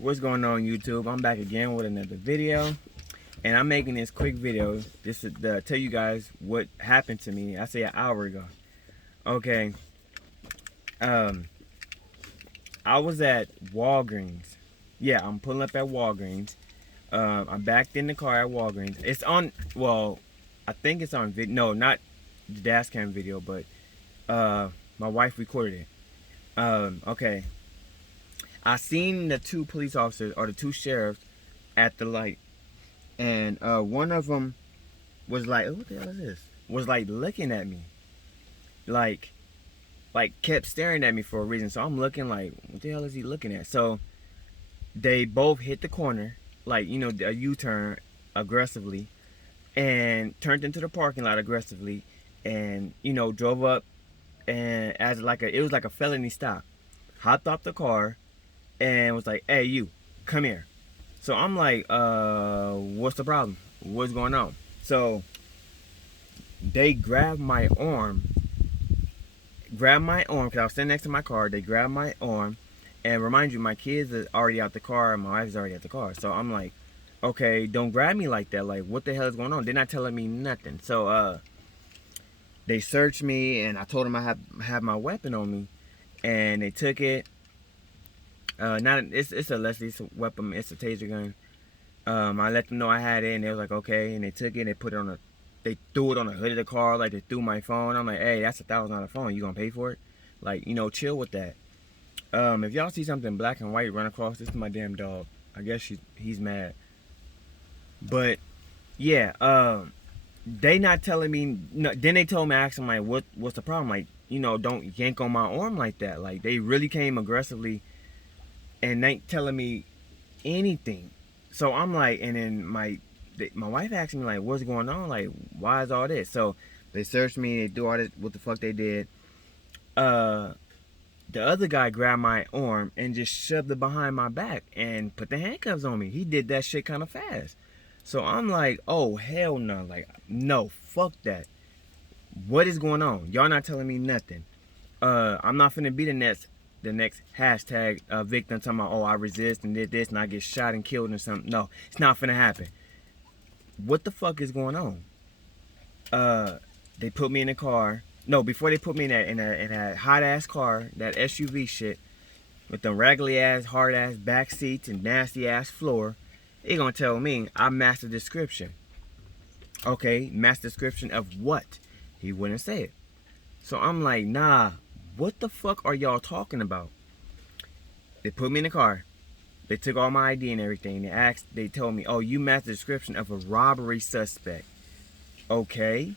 What's going on, YouTube? I'm back again with another video, and I'm making this quick video just to tell you guys what happened to me. I say an hour ago. Okay, um, I was at Walgreens. Yeah, I'm pulling up at Walgreens. I'm backed in the car at Walgreens. It's on. Well, I think it's on video. No, not the dash cam video, but my wife recorded it. Okay. I seen the two police officers or the two sheriffs at the light, and one of them was like, "What the hell is this?" Was like looking at me, like, kept staring at me for a reason. So I'm looking like, "What the hell is he looking at?" So they both hit the corner, like a U-turn aggressively, and turned into the parking lot aggressively, and drove up, and as it was like a felony stop, hopped off the car and was like, "Hey, you, come here." So I'm like, what's the problem? What's going on? So they grabbed my arm, because I was sitting next to my car. They grabbed my arm, and remind you, my kids are already out the car, and my wife's already at the car. So I'm like, okay, don't grab me like that. Like, what the hell is going on? They're not telling me nothing. So they searched me, and I told them I have my weapon on me, and they took it. It's a Leslie's weapon. It's a taser gun. I let them know I had it, and they was like, okay, and they took it. They threw it on the hood of the car, like they threw my phone. I'm like, hey, that's $1,000 phone. You gonna pay for it? Like, chill with that. If y'all see something black and white run across, this is my damn dog. I guess he's mad. But yeah, they not telling me. No, then they told me, I asked them like, what's the problem? Like, don't yank on my arm like that. Like, they really came aggressively, and they ain't telling me anything. So I'm like, and then my wife asked me like, what's going on? Like, why is all this? So they searched me, they do all this, what the fuck they did. The other guy grabbed my arm and just shoved it behind my back and put the handcuffs on me. He did that shit kind of fast. So I'm like, oh hell no, like, no, fuck that. What is going on? Y'all not telling me nothing. I'm not finna be the next hashtag victim talking about, oh, I resist and did this and I get shot and killed or something. No, it's not finna happen. What the fuck is going on? They put me in a car. No, before they put me in that hot ass car, that SUV shit, with the raggedy ass, hard ass back seats and nasty ass floor, they gonna tell me I matched the description. Okay, matched the description of what? He wouldn't say it. So I'm like, nah, what the fuck are y'all talking about? They put me in the car. They took all my ID and everything. They told me, oh, you matched the description of a robbery suspect. Okay.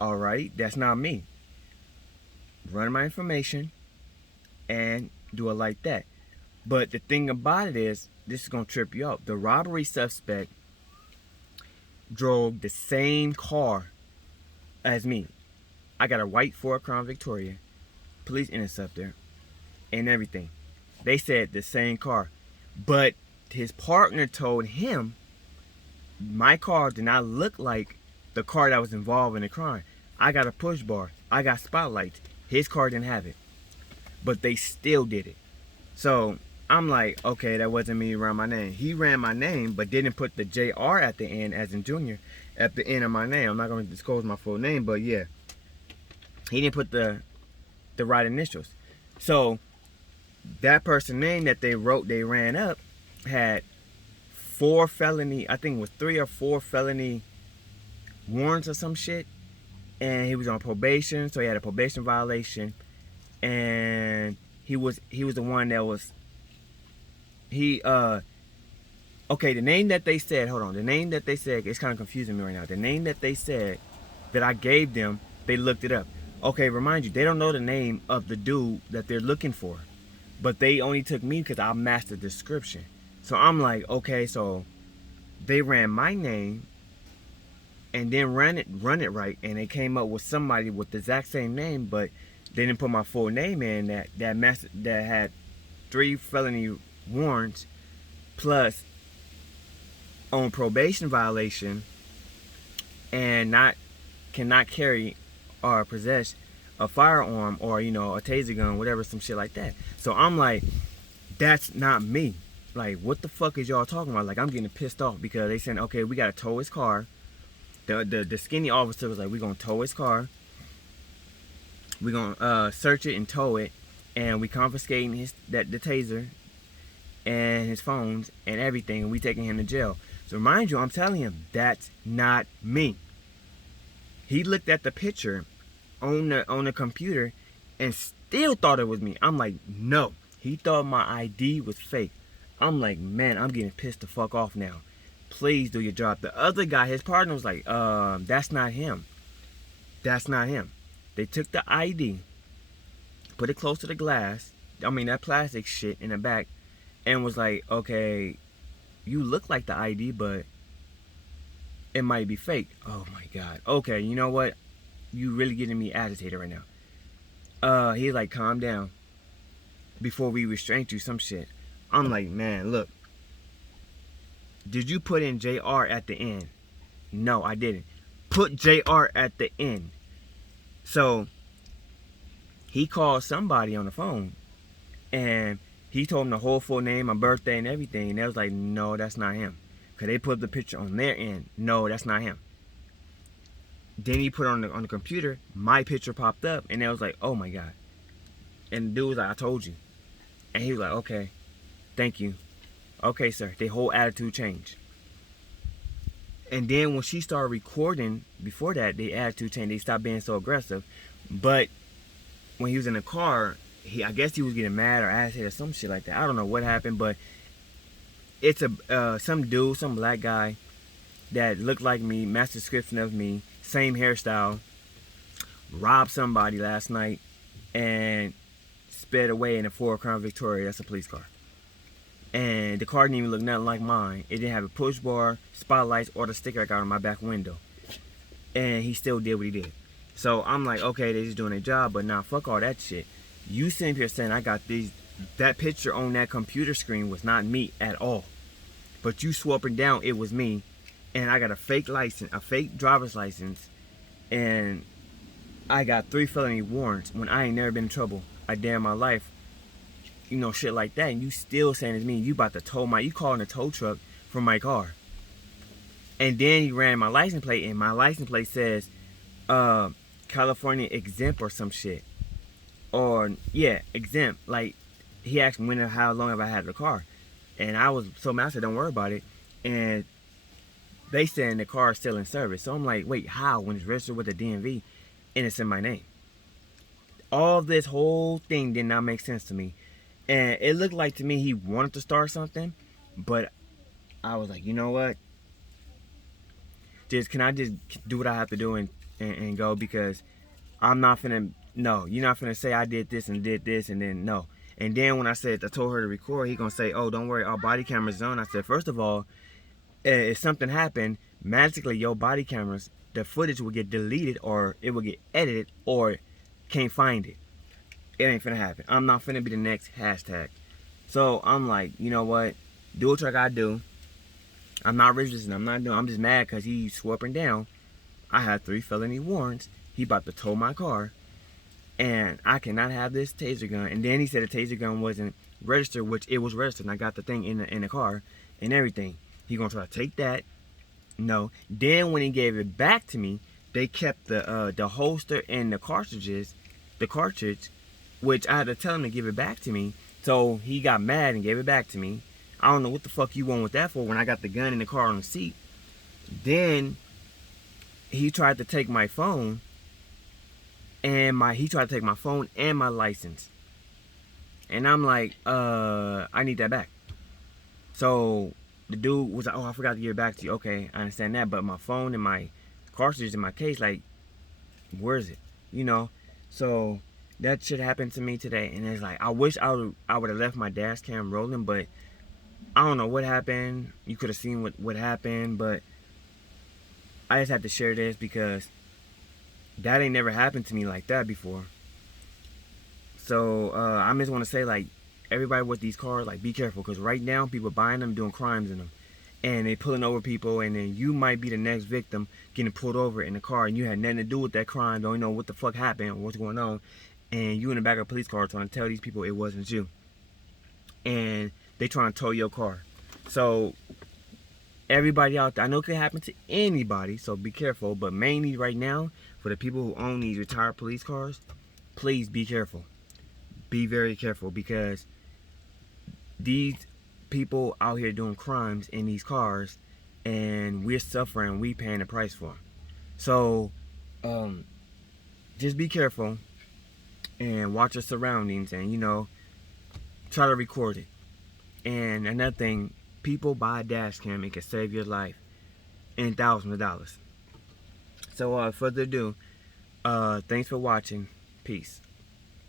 All right, that's not me. Run my information and do it like that. But the thing about it is, this is gonna trip you up. The robbery suspect drove the same car as me. I got a white Ford Crown Victoria, police interceptor, and everything. They said the same car, but his partner told him my car did not look like the car that was involved in the crime. I got a push bar, I got spotlights. His car didn't have it, but they still did it. So I'm like, okay, that wasn't me around my name. He ran my name, but didn't put the JR at the end, as in Junior, at the end of my name. I'm not going to disclose my full name, but yeah, he didn't put the right initials. So that person name that they ran up had 4 felony, I think it was 3 or 4 felony warrants or some shit, and he was on probation, so he had a probation violation, and he was the one that was okay, the name that they said, hold on, the name that they said, it's kind of confusing me right now. The name that they said that I gave them, they looked it up. Okay, remind you, they don't know the name of the dude that they're looking for, but they only took me because I matched the description. So I'm like, okay, so they ran my name and then run it right, and they came up with somebody with the exact same name, but they didn't put my full name in that had 3 felony warrants plus on probation violation and cannot carry or possess a firearm or a taser gun, whatever, some shit like that. So I'm like, that's not me. Like, what the fuck is y'all talking about? Like, I'm getting pissed off because they said, okay, we gotta tow his car. The skinny officer was like, we're gonna tow his car. We're gonna search it and tow it, and we confiscating the taser and his phones and everything, and we taking him to jail. So mind you, I'm telling him that's not me. He looked at the picture on the computer and still thought it was me. I'm like, no. He thought my ID was fake. I'm like, man, I'm getting pissed the fuck off now. Please do your job. The other guy, his partner, was like, that's not him. That's not him. They took the ID, put it close to the glass, I mean that plastic shit in the back, and was like, okay, you look like the ID, but it might be fake. Oh my God. Okay, you know what? You really getting me agitated right now. He's like, calm down before we restrain you, some shit. I'm like, man, look. Did you put in JR at the end? No, I didn't. Put JR at the end. So he called somebody on the phone and he told him the whole full name, my birthday and everything. And they was like, no, that's not him. Because they put the picture on their end. No, that's not him. Then he put on the computer, my picture popped up, and they was like, oh my God. And the dude was like, I told you. And he was like, okay, thank you. Okay, sir. Their whole attitude changed. And then when she started recording, before that, their attitude changed. They stopped being so aggressive. But when he was in the car, I guess he was getting mad or agitated or some shit like that. I don't know what happened, but it's some dude, some black guy that looked like me, matched the description of me, same hairstyle, robbed somebody last night and sped away in a Ford Crown Victoria. That's a police car. And the car didn't even look nothing like mine. It didn't have a push bar, spotlights, or the sticker I got on my back window. And he still did what he did. So I'm like, okay, they're just doing their job, but nah, fuck all that shit. You sitting here saying I got that picture on that computer screen was not me at all. But you swore up and down it was me. And I got a fake license, a fake driver's license. And I got 3 felony warrants when I ain't never been in trouble a day in my life. You know, shit like that. And you still saying it's me. You about to tow you calling a tow truck for my car. And then he ran my license plate, and my license plate says California exempt or some shit. Or, yeah, exempt. Like, he asked me how long have I had the car. And I was so mad, I said, don't worry about it. And they saying the car is still in service. So I'm like, wait, how? When it's registered with the DMV and it's in my name. All this whole thing did not make sense to me. And it looked like to me he wanted to start something. But I was like, you know what? Can I just do what I have to do and go? Because I'm not finna, no, you're not finna say I did this and then no. And then when I told her to record, he gonna say, oh, don't worry, our body camera's on. I said, first of all, if something happened, magically your body cameras, the footage will get deleted or it will get edited or can't find it. It ain't finna happen. I'm not finna be the next hashtag. So I'm like, you know what? Do what I gotta do. I'm not resisting. I'm just mad because he swore up and down. I had 3 felony warrants. He about to tow my car. And I cannot have this taser gun. And then he said the taser gun wasn't registered, which it was registered. And I got the thing in the car and everything. He gonna try to take that. No. Then when he gave it back to me, they kept the holster and the cartridge, which I had to tell him to give it back to me. So he got mad and gave it back to me. I don't know what the fuck you want with that for when I got the gun in the car on the seat. Then he tried to take my phone and he tried to take my phone and my license. And I'm like, I need that back. So the dude was like, oh, I forgot to give it back to you. Okay, I understand that, but my phone and my cartridge in my case, like, where is it? You know? So that shit happened to me today, and it's like, I wish I would have left my dash cam rolling, but I don't know what happened. You could have seen what happened, but I just had to share this because that ain't never happened to me like that before. So I just want to say, like, everybody with these cars, like, be careful, because right now people buying them, doing crimes in them, and they pulling over people, and then you might be the next victim getting pulled over in the car, and you had nothing to do with that crime, don't know what the fuck happened or what's going on, and you in the back of a police car trying to tell these people it wasn't you. And they trying to tow your car. So everybody out there, I know it could happen to anybody, so be careful. But mainly right now, for the people who own these retired police cars, please be careful. Be very careful, because these people out here doing crimes in these cars, and we're suffering. We paying the price for them. So just be careful and watch your surroundings, and try to record it. And another thing, people buy a dash cam. It can save your life and thousands of dollars. So without further ado, thanks for watching. Peace.